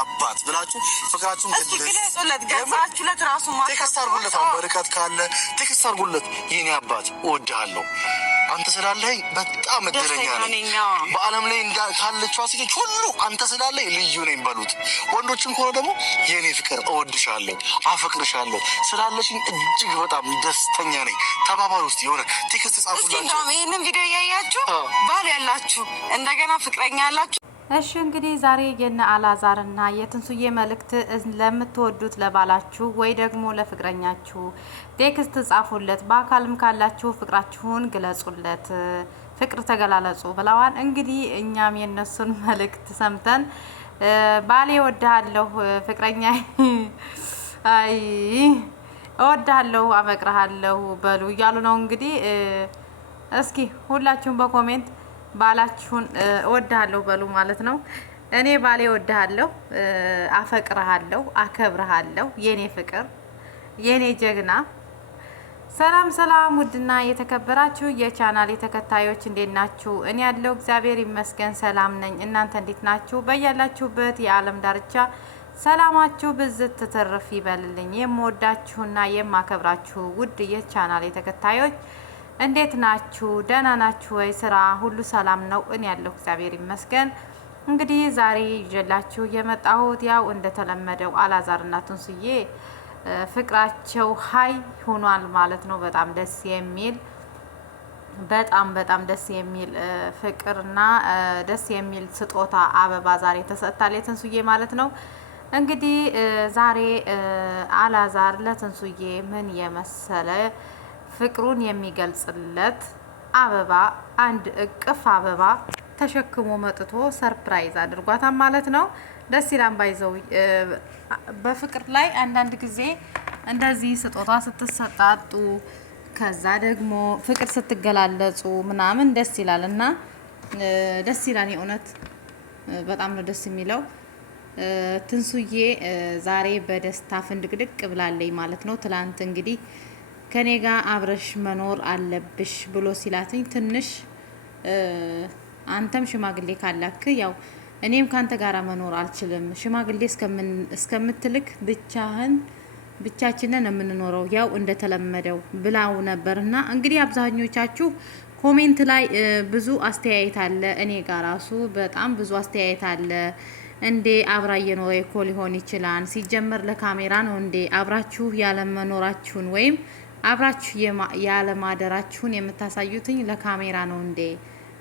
አባት ብላችሁ ፍቅራችሁን ገለጹለት። ቴክስት አድርጉለት። በረከት ካለ ቴክስት አድርጉለት። የኔ አባት እወድሃለሁ፣ አንተ ስላለኝ በጣም እድለኛ ነኝ። በዓለም ላይ ካለችው ሴቶች ሁሉ አንተ ስላለኝ ልዩ ነኝ በሉት። ወንዶችም ከሆነ ደግሞ የኔ ፍቅር እወድሻለሁ፣ አፈቅርሻለሁ፣ ስላለሽኝ እጅግ በጣም ደስተኛ ነኝ ተባባሉ። ውስጥ የሆነ ቴክስት ጻፉላችሁ። ይህንን ቪዲዮ እያያችሁ ባል ያላችሁ እንደገና ፍቅረኛ ያላችሁ እሺ እንግዲህ ዛሬ የነ አላዛርና የትንሱዬ መልእክት ለምትወዱት ለባላችሁ ወይ ደግሞ ለፍቅረኛችሁ ቴክስት ጻፉለት። በአካልም ካላችሁ ፍቅራችሁን ግለጹለት፣ ፍቅር ተገላለጹ ብለዋል። እንግዲህ እኛም የነሱን መልእክት ሰምተን ባሌ እወድሃለሁ፣ ፍቅረኛ አይ እወድሃለሁ፣ አፈቅርሃለሁ በሉ እያሉ ነው። እንግዲህ እስኪ ሁላችሁም በኮሜንት ባላችሁን እወድሃለሁ በሉ ማለት ነው። እኔ ባሌ እወድሃለሁ፣ አፈቅርሃለሁ፣ አከብርሃለሁ የኔ ፍቅር፣ የኔ ጀግና። ሰላም ሰላም! ውድና የተከበራችሁ የቻናል ተከታዮች እንዴት ናችሁ? እኔ ያለው እግዚአብሔር ይመስገን ሰላም ነኝ። እናንተ እንዴት ናችሁ? በያላችሁበት የዓለም ዳርቻ ሰላማችሁ ብዝት ትትርፍ ይበልልኝ። የምወዳችሁና የማከብራችሁ ውድ የቻናል ተከታዮች እንዴት ናችሁ? ደህና ናችሁ ወይ? ስራ ሁሉ ሰላም ነው? እኔ ያለሁ እግዚአብሔር ይመስገን። እንግዲህ ዛሬ ይዤላችሁ የመጣሁት ያው እንደተለመደው አላዛርና ትንሱዬ ፍቅራቸው ሀይ ሆኗል ማለት ነው። በጣም ደስ የሚል በጣም ደስ የሚል ፍቅርና ደስ የሚል ስጦታ አበባ ዛሬ ተሰጥታለች ትንሱዬ ማለት ነው። እንግዲህ ዛሬ አላዛር ለትንሱዬ ምን የመሰለ ፍቅሩን የሚገልጽለት አበባ አንድ እቅፍ አበባ ተሸክሞ መጥቶ ሰርፕራይዝ አድርጓታል ማለት ነው። ደስ ይላል። ባይዘው በፍቅር ላይ አንዳንድ ጊዜ እንደዚህ ስጦታ ስትሰጣጡ ከዛ ደግሞ ፍቅር ስትገላለጹ ምናምን ደስ ይላል እና ደስ ይላል። የእውነት በጣም ነው ደስ የሚለው። ትንሱዬ ዛሬ በደስታ ፍንድቅድቅ ብላለች ማለት ነው። ትላንት እንግዲህ ከኔ ጋር አብረሽ መኖር አለብሽ ብሎ ሲላትኝ ትንሽ አንተም ሽማግሌ ካላክ ያው እኔም ካንተ ጋራ መኖር አልችልም፣ ሽማግሌ እስከምትልክ ብቻችንን የምንኖረው ያው እንደተለመደው ብላው ነበርና እንግዲህ አብዛኞቻችሁ ኮሜንት ላይ ብዙ አስተያየት አለ። እኔ ጋር ራሱ በጣም ብዙ አስተያየት አለ። እንዴ አብራ እየኖረ እኮ ሊሆን ይችላል፣ ሲጀመር ለካሜራ ነው እንዴ አብራችሁ ያለ መኖራችሁን ወይም አብራችሁ ያለ ማደራችሁን የምታሳዩትኝ ለካሜራ ነው እንዴ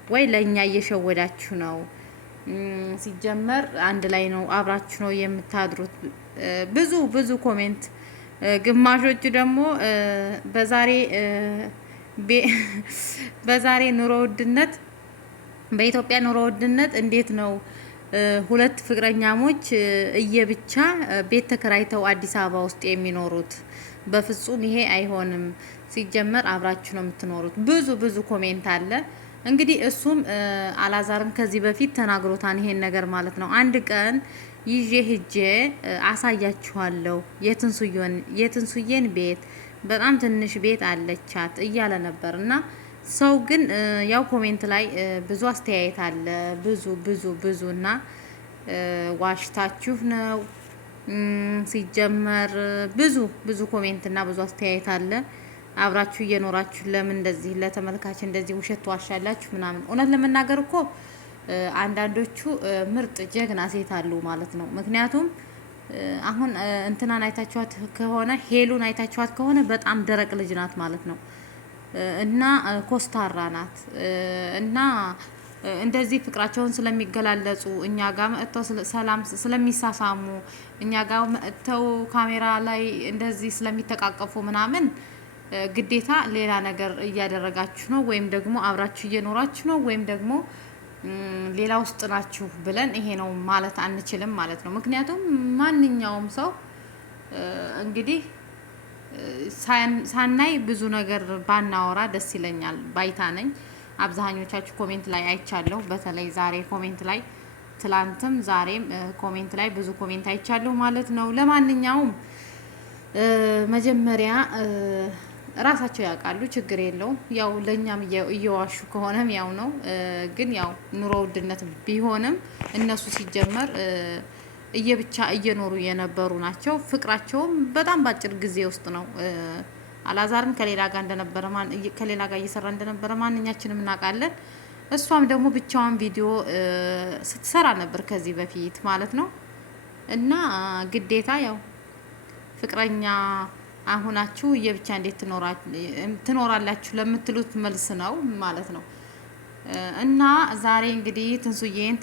ወይ ለኛ እየሸወዳችሁ ነው? ሲጀመር አንድ ላይ ነው አብራችሁ ነው የምታድሩት። ብዙ ኮሜንት። ግማሾቹ ደግሞ በዛሬ ኑሮ ውድነት በኢትዮጵያ ኑሮ ውድነት እንዴት ነው ሁለት ፍቅረኛሞች እየብቻ ቤት ተከራይተው አዲስ አበባ ውስጥ የሚኖሩት? በፍጹም ይሄ አይሆንም። ሲጀመር አብራችሁ ነው የምትኖሩት። ብዙ ኮሜንት አለ። እንግዲህ እሱም አላዛርም ከዚህ በፊት ተናግሮታን ይሄን ነገር ማለት ነው። አንድ ቀን ይዤ ሂጄ አሳያችኋለሁ የትንሱዬን ቤት፣ በጣም ትንሽ ቤት አለቻት እያለ ነበር እና ሰው ግን ያው ኮሜንት ላይ ብዙ አስተያየት አለ። ብዙ እና ዋሽታችሁ ነው ሲጀመር ብዙ ኮሜንት እና ብዙ አስተያየት አለ። አብራችሁ እየኖራችሁ ለምን እንደዚህ ለተመልካች እንደዚህ ውሸት ዋሻላችሁ ምናምን። እውነት ለመናገር እኮ አንዳንዶቹ ምርጥ ጀግና ሴት አሉ ማለት ነው። ምክንያቱም አሁን እንትናን አይታችኋት ከሆነ ሄሉን አይታችኋት ከሆነ በጣም ደረቅ ልጅ ናት ማለት ነው እና ኮስታራ ናት እና እንደዚህ ፍቅራቸውን ስለሚገላለጹ እኛ ጋር መጥተው ሰላም ስለሚሳሳሙ እኛ ጋር መጥተው ካሜራ ላይ እንደዚህ ስለሚተቃቀፉ ምናምን ግዴታ ሌላ ነገር እያደረጋችሁ ነው ወይም ደግሞ አብራችሁ እየኖራችሁ ነው ወይም ደግሞ ሌላ ውስጥ ናችሁ ብለን ይሄ ነው ማለት አንችልም ማለት ነው። ምክንያቱም ማንኛውም ሰው እንግዲህ ሳናይ ብዙ ነገር ባናወራ ደስ ይለኛል ባይታ ነኝ። አብዛኞቻችሁ ኮሜንት ላይ አይቻለሁ። በተለይ ዛሬ ኮሜንት ላይ ትላንትም ዛሬም ኮሜንት ላይ ብዙ ኮሜንት አይቻለሁ ማለት ነው። ለማንኛውም መጀመሪያ ራሳቸው ያውቃሉ፣ ችግር የለውም። ያው ለኛም እየዋሹ ከሆነም ያው ነው። ግን ያው ኑሮ ውድነት ቢሆንም እነሱ ሲጀመር እየብቻ እየኖሩ የነበሩ ናቸው። ፍቅራቸውም በጣም ባጭር ጊዜ ውስጥ ነው። አላዛርም ከሌላ ጋር እየሰራ እንደነበረ ማንኛችንም እናውቃለን። እሷም ደግሞ ብቻዋን ቪዲዮ ስትሰራ ነበር ከዚህ በፊት ማለት ነው። እና ግዴታ ያው ፍቅረኛ አሁናችሁ የብቻ እንዴት ትኖራላችሁ ለምትሉት መልስ ነው ማለት ነው። እና ዛሬ እንግዲህ ትንሱዬን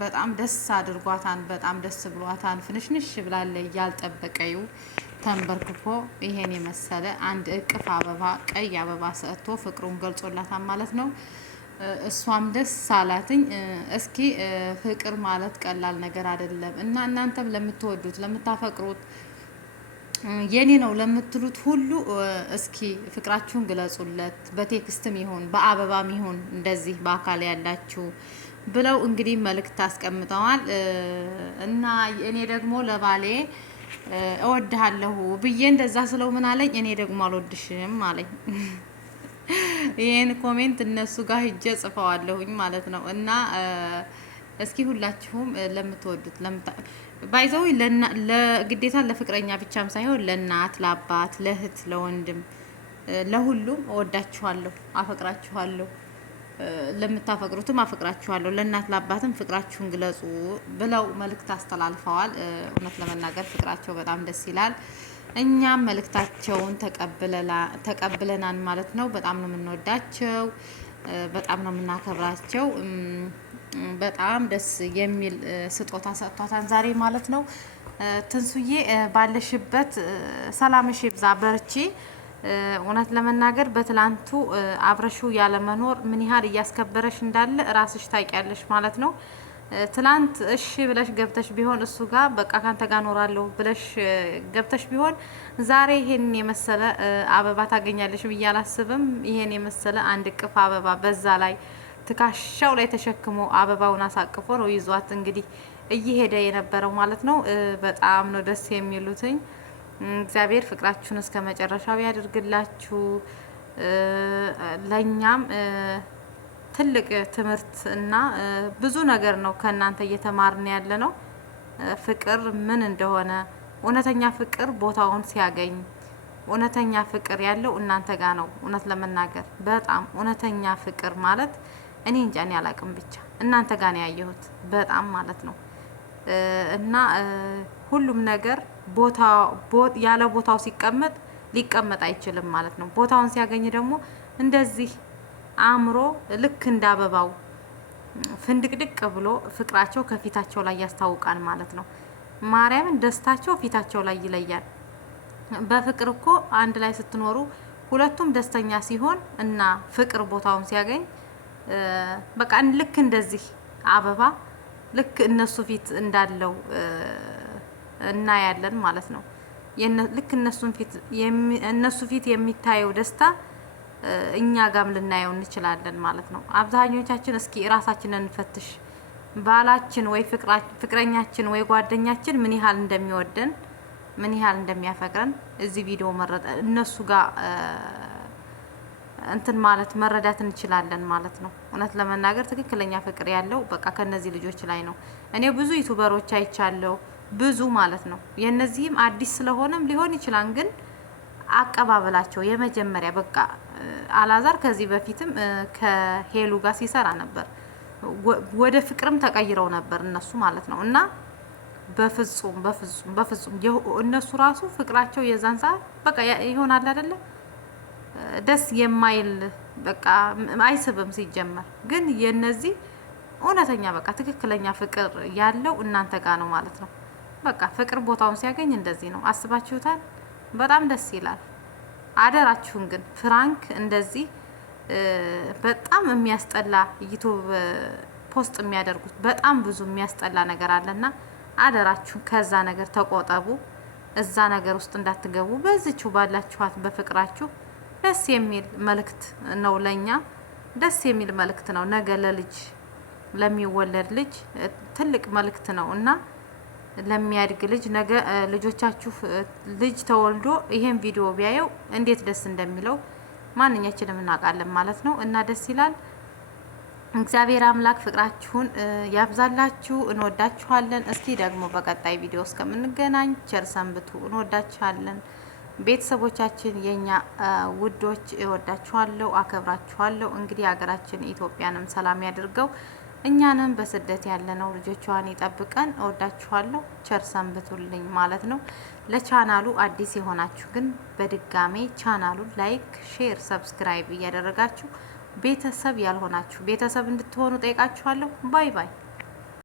በጣም ደስ አድርጓታን፣ በጣም ደስ ብሏታን፣ ፍንሽንሽ ብላለ እያልጠበቀዩ ተንበርክኮ ይሄን የመሰለ አንድ እቅፍ አበባ፣ ቀይ አበባ ሰጥቶ ፍቅሩን ገልጾላታል ማለት ነው። እሷም ደስ አላትኝ። እስኪ ፍቅር ማለት ቀላል ነገር አይደለም እና እናንተም ለምትወዱት ለምታፈቅሩት የኔ ነው ለምትሉት ሁሉ እስኪ ፍቅራችሁን ግለጹለት። በቴክስትም ይሁን በአበባም ይሁን እንደዚህ በአካል ያላችሁ ብለው እንግዲህ መልእክት አስቀምጠዋል። እና እኔ ደግሞ ለባሌ እወድሃለሁ ብዬ እንደዛ ስለው ምን አለኝ? እኔ ደግሞ አልወድሽም አለኝ። ይሄን ኮሜንት እነሱ ጋር ሂጄ ጽፈዋለሁኝ ማለት ነው። እና እስኪ ሁላችሁም ለምትወዱት ባይዘው ለግዴታ ለፍቅረኛ ብቻም ሳይሆን ለእናት፣ ለአባት፣ ለእህት፣ ለወንድም ለሁሉም እወዳችኋለሁ፣ አፈቅራችኋለሁ፣ ለምታፈቅሩትም አፈቅራችኋለሁ፣ ለእናት ለአባትም ፍቅራችሁን ግለጹ ብለው መልእክት አስተላልፈዋል። እውነት ለመናገር ፍቅራቸው በጣም ደስ ይላል። እኛም መልእክታቸውን ተቀብለናል ማለት ነው። በጣም ነው የምንወዳቸው፣ በጣም ነው የምናከብራቸው። በጣም ደስ የሚል ስጦታ ሰጥቷታን ዛሬ ማለት ነው። ትንሱዬ ባለሽበት ሰላምሽ ይብዛ፣ በርቺ። እውነት ለመናገር በትላንቱ አብረሹ ያለመኖር ምን ያህል እያስከበረሽ እንዳለ ራስሽ ታውቂያለሽ ማለት ነው። ትላንት እሺ ብለሽ ገብተሽ ቢሆን እሱ ጋር በቃ ካንተ ጋር ኖራለሁ ብለሽ ገብተሽ ቢሆን ዛሬ ይሄን የመሰለ አበባ ታገኛለሽ ብዬ አላስብም። ይሄን የመሰለ አንድ እቅፍ አበባ በዛ ላይ ትካሻው ላይ ተሸክሞ አበባውን አሳቅፎ ነው ይዟት እንግዲህ እየሄደ የነበረው ማለት ነው። በጣም ነው ደስ የሚሉትኝ። እግዚአብሔር ፍቅራችሁን እስከ መጨረሻው ያድርግላችሁ። ለኛም ትልቅ ትምህርት እና ብዙ ነገር ነው ከእናንተ እየተማርን ያለ ነው። ፍቅር ምን እንደሆነ እውነተኛ ፍቅር ቦታውን ሲያገኝ እውነተኛ ፍቅር ያለው እናንተ ጋር ነው። እውነት ለመናገር በጣም እውነተኛ ፍቅር ማለት እኔ እንጃ እኔ አላቅም፣ ብቻ እናንተ ጋር ነው ያየሁት በጣም ማለት ነው። እና ሁሉም ነገር ያለ ቦታው ሲቀመጥ ሊቀመጥ አይችልም ማለት ነው። ቦታውን ሲያገኝ ደግሞ እንደዚህ አእምሮ ልክ እንደ አበባው ፍንድቅድቅ ብሎ ፍቅራቸው ከፊታቸው ላይ ያስታውቃል ማለት ነው። ማርያምን ደስታቸው ፊታቸው ላይ ይለያል። በፍቅር እኮ አንድ ላይ ስትኖሩ ሁለቱም ደስተኛ ሲሆን እና ፍቅር ቦታውን ሲያገኝ በቃ ልክ እንደዚህ አበባ ልክ እነሱ ፊት እንዳለው እናያለን ማለት ነው። ልክ እነሱ ፊት የሚታየው ደስታ እኛ ጋም ልናየው እንችላለን ማለት ነው። አብዛኞቻችን እስኪ ራሳችንን እንፈትሽ። ባላችን ወይ ፍቅረኛችን ወይ ጓደኛችን ምን ያህል እንደሚወደን ምን ያህል እንደሚያፈቅረን እዚህ ቪዲዮ እነሱ ጋር እንትን ማለት መረዳት እንችላለን ማለት ነው። እውነት ለመናገር ትክክለኛ ፍቅር ያለው በቃ ከነዚህ ልጆች ላይ ነው። እኔ ብዙ ዩቲዩበሮች አይቻለሁ፣ ብዙ ማለት ነው። የነዚህም አዲስ ስለሆነም ሊሆን ይችላል፣ ግን አቀባበላቸው የመጀመሪያ በቃ አላዛር ከዚህ በፊትም ከሄሉ ጋር ሲሰራ ነበር። ወደ ፍቅርም ተቀይረው ነበር እነሱ ማለት ነው። እና በፍጹም እነሱ ራሱ ፍቅራቸው የዛን ሰዓት በቃ ይሆናል አይደለ? ደስ የማይል በቃ አይስብም ሲጀመር። ግን የነዚህ እውነተኛ በቃ ትክክለኛ ፍቅር ያለው እናንተ ጋር ነው ማለት ነው። በቃ ፍቅር ቦታውን ሲያገኝ እንደዚህ ነው። አስባችሁታል? በጣም ደስ ይላል። አደራችሁን ግን ፍራንክ እንደዚህ በጣም የሚያስጠላ ዩቲዩብ ፖስት የሚያደርጉት በጣም ብዙ የሚያስጠላ ነገር አለና አደራችሁን ከዛ ነገር ተቆጠቡ። እዛ ነገር ውስጥ እንዳትገቡ። በዚችው ባላችኋት በፍቅራችሁ ደስ የሚል መልእክት ነው፣ ለኛ ደስ የሚል መልእክት ነው። ነገ ለልጅ ለሚወለድ ልጅ ትልቅ መልእክት ነው እና ለሚያድግ ልጅ ነገ ልጆቻችሁ ልጅ ተወልዶ ይሄን ቪዲዮ ቢያየው እንዴት ደስ እንደሚለው ማንኛችንም እናውቃለን ማለት ነው። እና ደስ ይላል። እግዚአብሔር አምላክ ፍቅራችሁን ያብዛላችሁ። እንወዳችኋለን። እስኪ ደግሞ በቀጣይ ቪዲዮ እስከምንገናኝ ቸር ሰንብቱ። እንወዳችኋለን ቤተሰቦቻችን፣ የኛ ውዶች፣ እወዳችኋለሁ፣ አከብራችኋለሁ። እንግዲህ ሀገራችን ኢትዮጵያንም ሰላም ያድርገው፣ እኛንም በስደት ያለነው ልጆቿን ይጠብቀን። እወዳችኋለሁ። ቸር ሰንብቱልኝ ማለት ነው። ለቻናሉ አዲስ የሆናችሁ ግን በድጋሜ ቻናሉን ላይክ፣ ሼር፣ ሰብስክራይብ እያደረጋችሁ ቤተሰብ ያልሆናችሁ ቤተሰብ እንድትሆኑ ጠይቃችኋለሁ። ባይ ባይ።